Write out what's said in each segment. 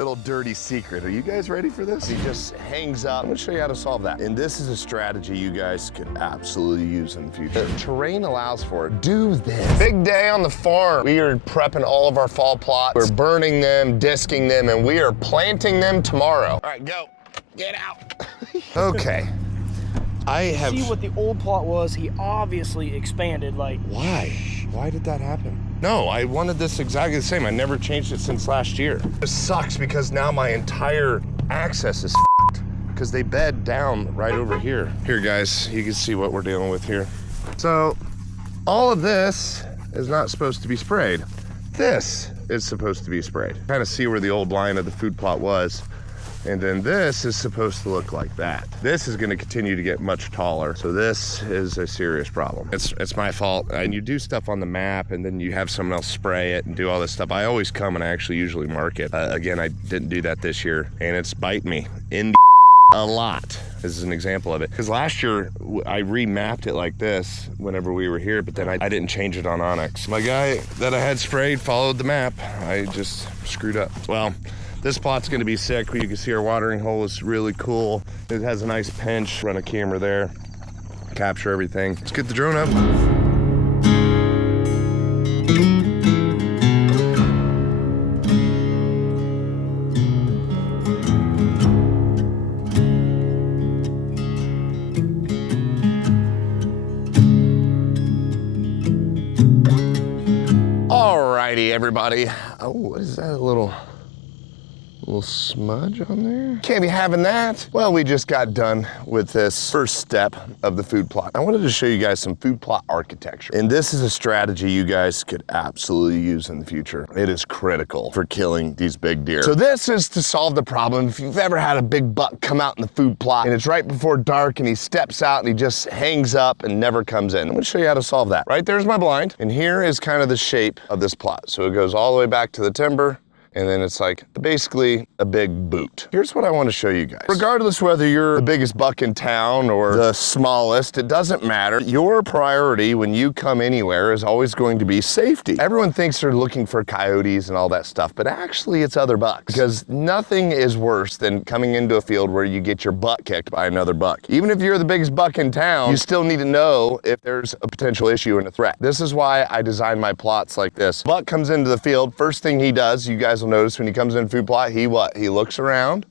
Little dirty secret. Are you guys ready for this? He just hangs up. I'm gonna show you how to solve that. And this is a strategy you guys could absolutely use in the future. The terrain allows for it. Do this. Big day on the farm. We are prepping all of our fall plots. We're burning them, disking them, and we are planting them tomorrow. All right, go. Get out. Okay. I have... See what the old plot was, he obviously expanded, like... Why? Why did that happen? No, I wanted this exactly the same. I never changed it since last year. This sucks because now my entire access is f***ed because they bed down right over here. Here, guys, you can see what we're dealing with here. So, all of this is not supposed to be sprayed. This is supposed to be sprayed. Kind of see where the old line of the food plot was. And then this is supposed to look like that. This is gonna continue to get much taller. So this is a serious problem. It's my fault. And you do stuff on the map and then you have someone else spray it and do all this stuff. I always come and I actually usually mark it. Again, I didn't do that this year and it's biting me in a lot. This is an example of it. Because last year I remapped it like this whenever we were here, but then I didn't change it on Onyx. My guy that I had sprayed followed the map. I just screwed up. Well, this plot's gonna be sick. You can see our watering hole is really cool. It has a nice pinch. Run a camera there, capture everything. Let's get the drone up. Alrighty, everybody. Oh, what is that, a little smudge on there? Can't be having that. Well, we just got done with this first step of the food plot. I wanted to show you guys some food plot architecture. And this is a strategy you guys could absolutely use in the future. It is critical for killing these big deer. So this is to solve the problem. If you've ever had a big buck come out in the food plot and it's right before dark and he steps out and he just hangs up and never comes in. I'm gonna show you how to solve that. Right there's my blind. And here is kind of the shape of this plot. So it goes all the way back to the timber. And then it's like basically a big boot. Here's what I want to show you guys. Regardless whether you're the biggest buck in town or the smallest, it doesn't matter. Your priority when you come anywhere is always going to be safety. Everyone thinks they're looking for coyotes and all that stuff, but actually it's other bucks. Because nothing is worse than coming into a field where you get your butt kicked by another buck. Even if you're the biggest buck in town, you still need to know if there's a potential issue and a threat. This is why I designed my plots like this. Buck comes into the field, first thing he does, you guys will notice when he comes in food plot, he looks around.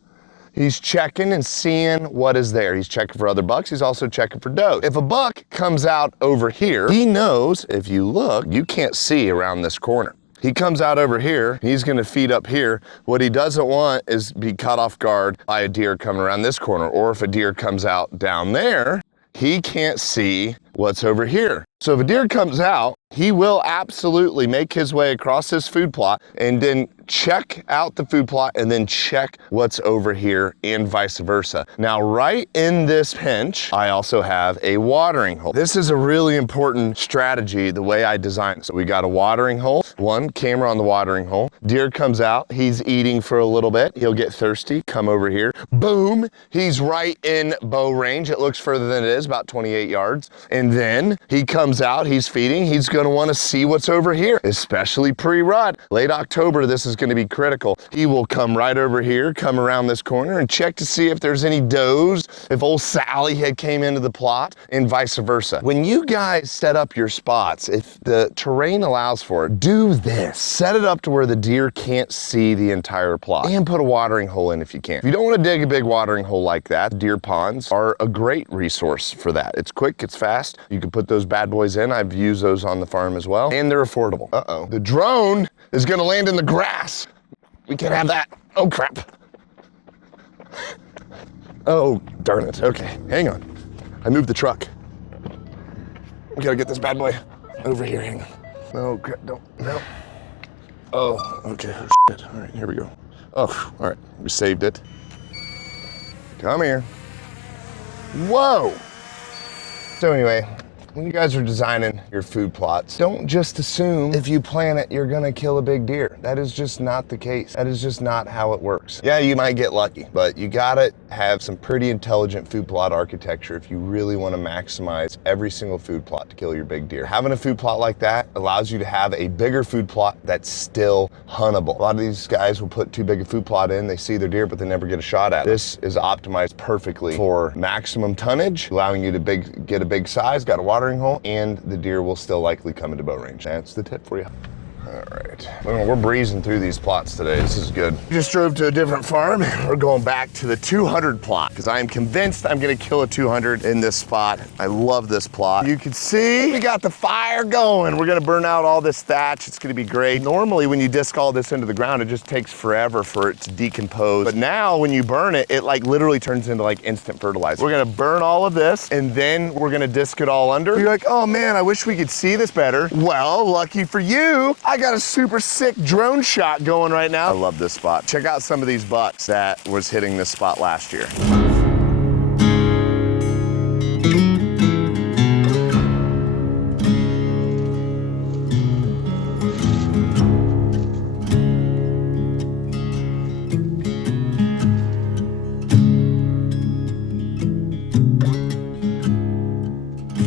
He's checking and seeing what is there. He's checking for other bucks. He's also checking for does. If a buck comes out over here, he knows if you look, you can't see around this corner. He comes out over here, he's gonna feed up here. What he doesn't want is be caught off guard by a deer coming around this corner, or if a deer comes out down there, he can't see what's over here. So if a deer comes out, he will absolutely make his way across this food plot and then check out the food plot and then check what's over here and vice versa. Now, right in this pinch, I also have a watering hole. This is a really important strategy the way I designed it. So we got a watering hole, one camera on the watering hole. Deer comes out, he's eating for a little bit. He'll get thirsty, come over here. Boom, he's right in bow range. It looks further than it is, about 28 yards. And then he comes out, he's feeding. He's gonna wanna see what's over here, especially pre-rut. Late October, this is gonna be critical. He will come right over here, come around this corner and check to see if there's any does, if old Sally had came into the plot and vice versa. When you guys set up your spots, if the terrain allows for it, do this. Set it up to where the deer can't see the entire plot and put a watering hole in if you can. If you don't wanna dig a big watering hole like that, deer ponds are a great resource for that. It's quick, it's fast. You can put those bad boys in. I've used those on the farm as well, and they're affordable. Uh-oh. The drone is gonna land in the grass. We can't have that. Oh, crap. Oh, darn it. Okay, hang on. I moved the truck. We gotta get this bad boy over here, hang on. Oh, crap, no. Oh, okay, oh, shit. All right, here we go. Oh, all right, we saved it. Come here. Whoa. So anyway, When you guys are designing your food plots, don't just assume if you plant it, you're gonna kill a big deer. That is just not the case. That is just not how it works. Yeah, you might get lucky, but you gotta have some pretty intelligent food plot architecture if you really wanna maximize every single food plot to kill your big deer. Having a food plot like that allows you to have a bigger food plot that's still huntable. A lot of these guys will put too big a food plot in, they see their deer, but they never get a shot at it. This is optimized perfectly for maximum tonnage, allowing you to get a big size, got a watering hole, and the deer will still likely come into bow range. That's the tip for you. All right, well, we're breezing through these plots today. This is good. Just drove to a different farm. We're going back to the 200 plot because I am convinced I'm gonna kill a 200 in this spot. I love this plot. You can see we got the fire going. We're gonna burn out all this thatch. It's gonna be great. Normally when you disc all this into the ground, it just takes forever for it to decompose. But now when you burn it, it like literally turns into like instant fertilizer. We're gonna burn all of this and then we're gonna disc it all under. You're like, oh man, I wish we could see this better. Well, lucky for you, I got a super sick drone shot going right now. I love this spot. Check out some of these bucks that was hitting this spot last year.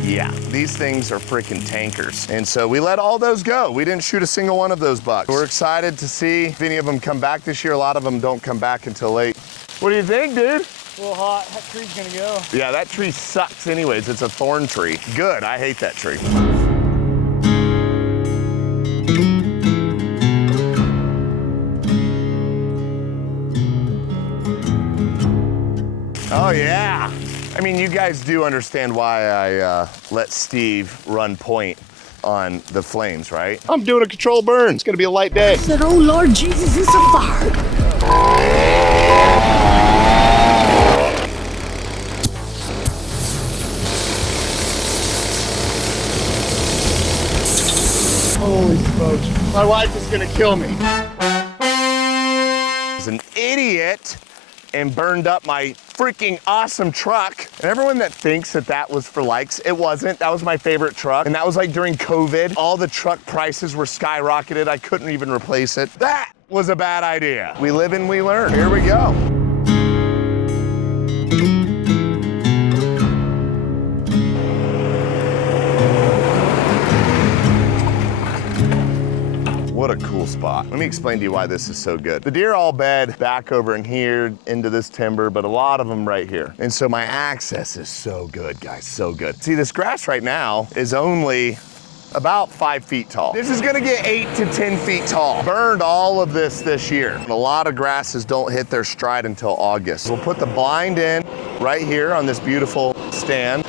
Yeah, these things are freaking tankers. And so we let all those go. We didn't shoot a single one of those bucks. We're excited to see if any of them come back this year. A lot of them don't come back until late. What do you think, dude? A little hot. That tree's gonna go. Yeah, that tree sucks anyways. It's a thorn tree. Good, I hate that tree. Oh yeah. I mean, you guys do understand why I let Steve run point on the flames, right? I'm doing a controlled burn. It's gonna be a light day. I said, oh Lord Jesus, it's a fire. Holy smokes. My wife is gonna kill me. I was an idiot and burned up my freaking awesome truck. And everyone that thinks that that was for likes, it wasn't. That was my favorite truck. And that was like during COVID. All the truck prices were skyrocketed. I couldn't even replace it. That was a bad idea. We live and we learn. Here we go. What a cool spot. Let me explain to you why this is so good. The deer all bed back over in here into this timber, but a lot of them right here. And so my access is so good, guys, so good. See, this grass right now is only about 5 feet tall. This is gonna get 8 to 10 feet tall. Burned all of this year. And a lot of grasses don't hit their stride until August. We'll put the blind in right here on this beautiful stand.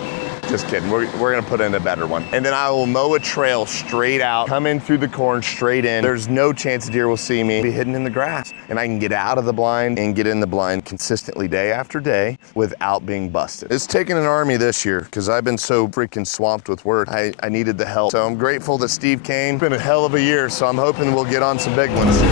Just kidding, we're gonna put in a better one. And then I will mow a trail straight out, come in through the corn, straight in. There's no chance a deer will see me, be hidden in the grass. And I can get out of the blind and get in the blind consistently day after day without being busted. It's taken an army this year because I've been so freaking swamped with work. I needed the help. So I'm grateful that Steve came. It's been a hell of a year, so I'm hoping we'll get on some big ones.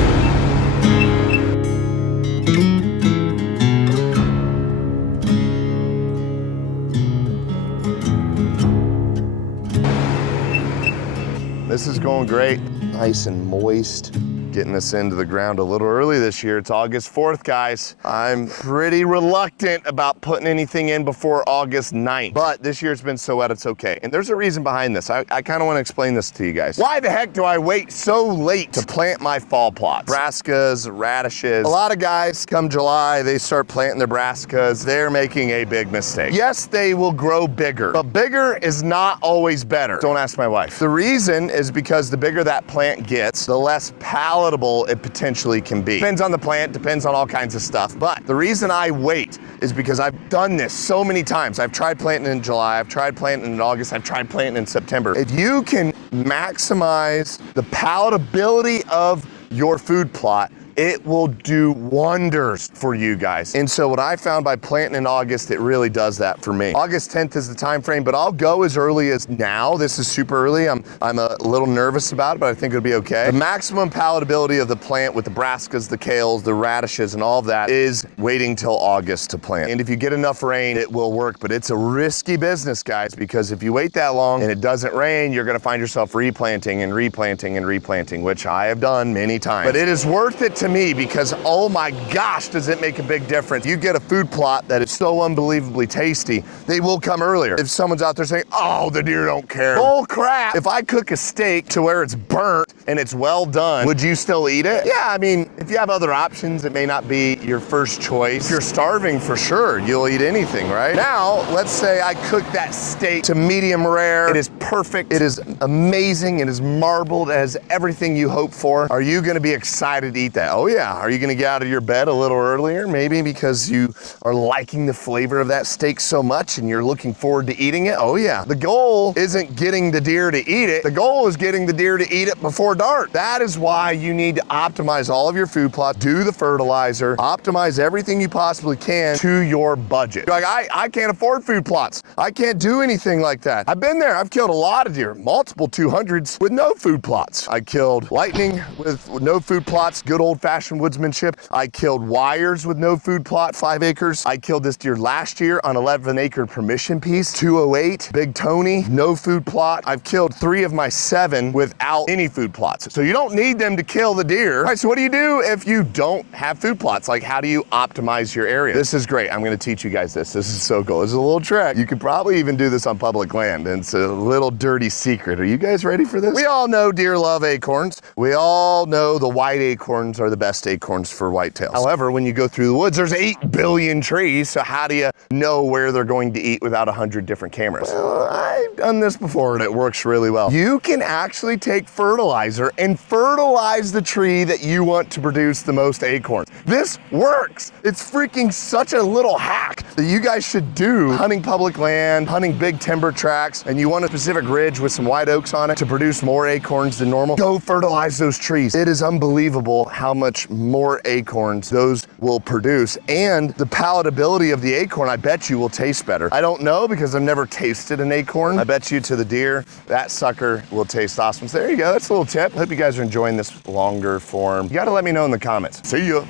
This is going great. Nice and moist. Getting us into the ground a little early this year. It's August 4th, guys. I'm pretty reluctant about putting anything in before August 9th, but this year's been so wet, it's okay. And there's a reason behind this. I kind of want to explain this to you guys. Why the heck do I wait so late to plant my fall plots? Brassicas, radishes. A lot of guys, come July, they start planting their brassicas. They're making a big mistake. Yes, they will grow bigger, but bigger is not always better. Don't ask my wife. The reason is because the bigger that plant gets, the less palatable it potentially can be. Depends on the plant, depends on all kinds of stuff. But the reason I wait is because I've done this so many times. I've tried planting in July, I've tried planting in August, I've tried planting in September. If you can maximize the palatability of your food plot, it will do wonders for you guys. And so what I found by planting in August, it really does that for me. August 10th is the time frame, but I'll go as early as now. This is super early. I'm a little nervous about it, but I think it'll be okay. The maximum palatability of the plant with the brassicas, the kales, the radishes, and all of that is waiting till August to plant. And if you get enough rain, it will work, but it's a risky business, guys, because if you wait that long and it doesn't rain, you're gonna find yourself replanting and replanting and replanting, which I have done many times. But it is worth it to me because, oh my gosh, does it make a big difference. You get a food plot that is so unbelievably tasty, they will come earlier. If someone's out there saying, oh, the deer don't care. Bull crap. If I cook a steak to where it's burnt and it's well done, would you still eat it? Yeah, I mean, if you have other options, it may not be your first choice. If you're starving, for sure, you'll eat anything, right? Now, let's say I cook that steak to medium rare. It is perfect. It is amazing. It is marbled. It has everything you hope for. Are you gonna be excited to eat that? Oh yeah. Are you gonna get out of your bed a little earlier? Maybe because you are liking the flavor of that steak so much and you're looking forward to eating it? Oh yeah. The goal isn't getting the deer to eat it. The goal is getting the deer to eat it before dark. That is why you need to optimize all of your food plots, do the fertilizer, optimize everything you possibly can to your budget. Like I can't afford food plots. I can't do anything like that. I've been there. I've killed a lot of deer, multiple 200s with no food plots. I killed lightning with no food plots, good old fashioned woodsmanship. I killed wires with no food plot, 5 acres. I killed this deer last year on 11-acre permission piece, 208, Big Tony, no food plot. I've killed 3 of my 7 without any food plots. So you don't need them to kill the deer. All right, so what do you do if you don't have food plots? Like, how do you optimize your area? This is great. I'm gonna teach you guys this. This is so cool. This is a little trick. You could probably even do this on public land, and it's a little dirty secret. Are you guys ready for this? We all know deer love acorns. We all know the white acorns are the best acorns for whitetails. However, when you go through the woods, there's 8 billion trees, so how do you know where they're going to eat without 100 different cameras? Well, I've done this before and it works really well. You can actually take fertilizer and fertilize the tree that you want to produce the most acorns. This works. It's freaking such a little hack that you guys should do hunting public land, hunting big timber tracts, and you want a specific ridge with some white oaks on it to produce more acorns than normal. Go fertilize those trees. It is unbelievable how much more acorns those will produce, and the palatability of the acorn, I bet you, will taste better. I don't know because I've never tasted an acorn. I bet you to the deer, that sucker will taste awesome. So there you go, that's a little tip. I hope you guys are enjoying this longer form. You gotta let me know in the comments. See ya.